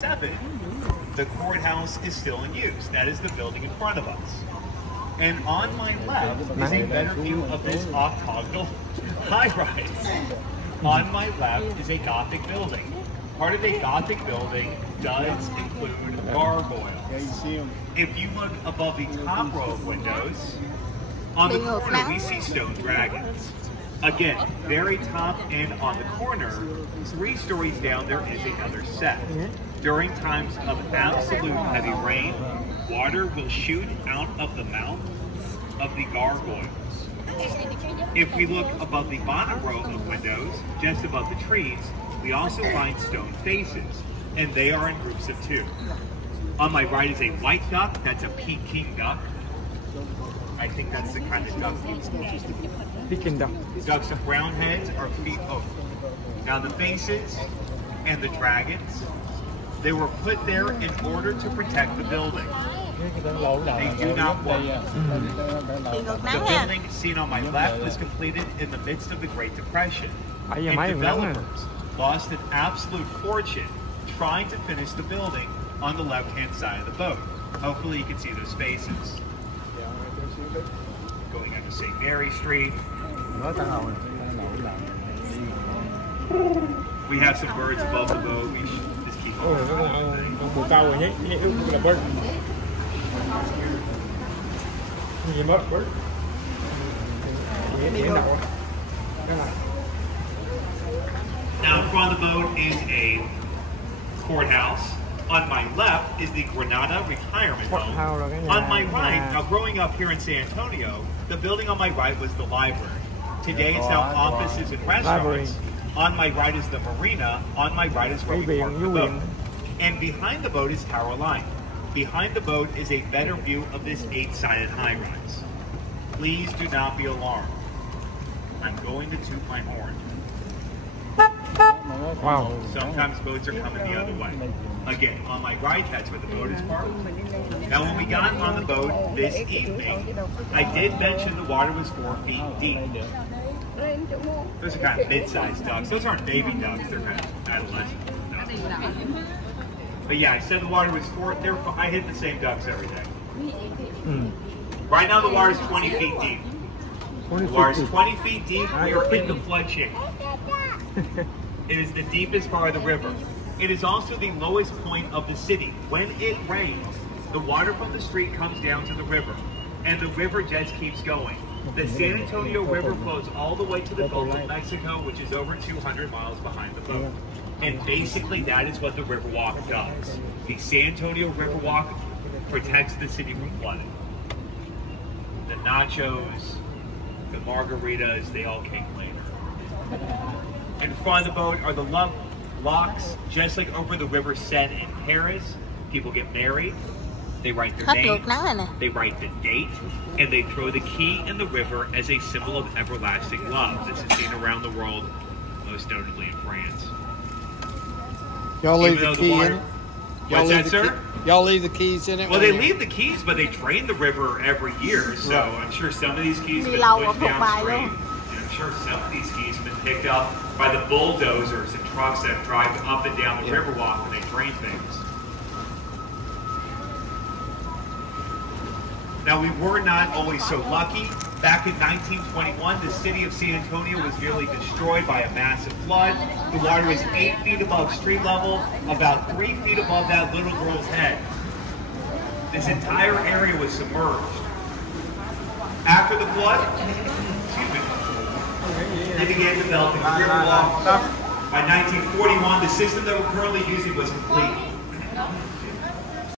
1947, the courthouse is still in use. That is the building in front of us. And on my left is a better view of this octagonal high-rise. On my left is a Gothic building. Part of a Gothic building does include gargoyles. If you look above the top row of windows, on the corner we see stone dragons. Again, very top and on the corner, 3 stories down there is another set. During times of absolute heavy rain, water will shoot out of the mouth of the gargoyles. If we look above the bottom row of windows, just above the trees, we also find stone faces, and they are in groups of 2. On my right is a white duck, that's a Peking duck. I think that's the kind of duck people eat. Peking duck. Ducks with brown heads are Now the faces and the dragons, they were put there in order to protect the building. They do not work. The building seen on my left was completed in the midst of the Great Depression. And developers lost an absolute fortune trying to finish the building on the left-hand side of the boat. Hopefully you can see those faces. Going under St. Mary Street. We have some birds above the boat. We should just keep going. Now in front of the boat is a courthouse. On my left is the Granada Retirement Home. On my right, now growing up here in San Antonio, the building on my right was the library. Today it's now offices and restaurants. On my right is the marina. On my right is where we park the boat. And behind the boat is Tower Line. Behind the boat is a better view of this 8-sided high-rise. Please do not be alarmed. I'm going to toot my horn. Wow. Sometimes boats are coming the other way. Again, on my right, that's where the boat is parked. Now, when we got on the boat this evening, I did mention the water was 4 feet deep. Those are kind of mid-sized ducks. Those aren't baby ducks. They're kind of adolescent ducks. But yeah, I said the water was 4. I hit the same ducks every day. Right now, the water is 20 feet deep. The water is 20 feet deep. We are in the flood chain. It is the deepest part of the river. It is also the lowest point of the city. When it rains, the water from the street comes down to the river, and the river just keeps going. The San Antonio River flows all the way to the Gulf of Mexico, which is over 200 miles behind the boat. And basically, that is what the Riverwalk does. The San Antonio Riverwalk protects the city from flooding. The nachos, the margaritas, they all came later. In front of the boat are the love locks, just like over the River Seine in Paris. People get married, they write their name, they write the date, and they throw the key in the river as a symbol of everlasting love. This is seen around the world, most notably in France. Y'all leave the key in it? What's that, sir? Y'all leave the keys in it? Well, they leave the keys, but they drain the river every year, so I'm sure some of these keys have been pushed downstream. And I'm sure some of these keys have been picked up by the bulldozers and trucks that drive up and down the Riverwalk when they drain things. Now, we were not always so lucky. Back in 1921, the city of San Antonio was nearly destroyed by a massive flood. The water was 8 feet above street level, about 3 feet above that little girl's head. This entire area was submerged. After the flood, they began developing the Riverwalk. By 1941, the system that we're currently using was complete.